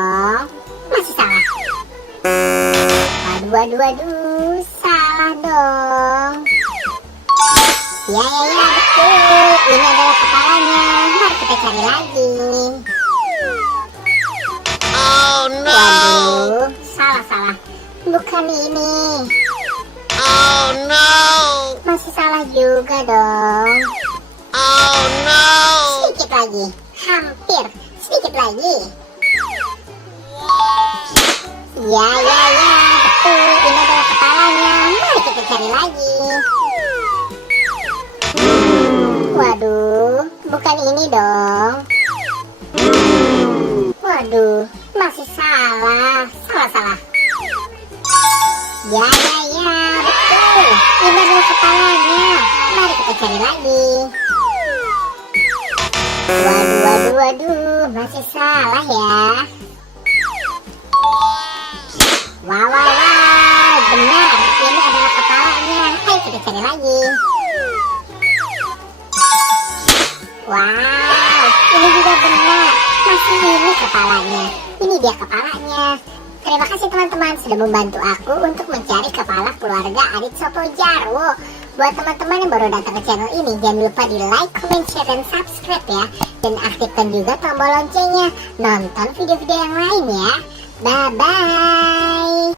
dong. Masih salah. Waduh, salah dong. Ya, betul. Ini adalah kepalanya. Mari kita cari lagi. Oh no. Waduh, salah. Bukan ini. Oh no. Masih salah juga dong. Oh no. Sedikit lagi. Hampir. Sedikit lagi. Ya, betul. Ini adalah kepalanya. Mari kita cari lagi. Waduh, bukan ini dong. Waduh, masih salah. Ya, betul. Ini adalah kepalanya. Mari kita cari lagi. Waduh, masih salah ya. Wow, benar. Ini adalah kepalanya. Ayo kita cari lagi. Wow, ini juga benar. Masih ini kepalanya. Ini dia kepalanya. Terima kasih teman-teman sudah membantu aku untuk mencari kepala keluarga Adit Sopo Jarwo. Buat teman-teman yang baru datang ke channel ini, jangan lupa di like, comment, share, dan subscribe ya. Dan aktifkan juga tombol loncengnya. Nonton video-video yang lain ya. Bye-bye.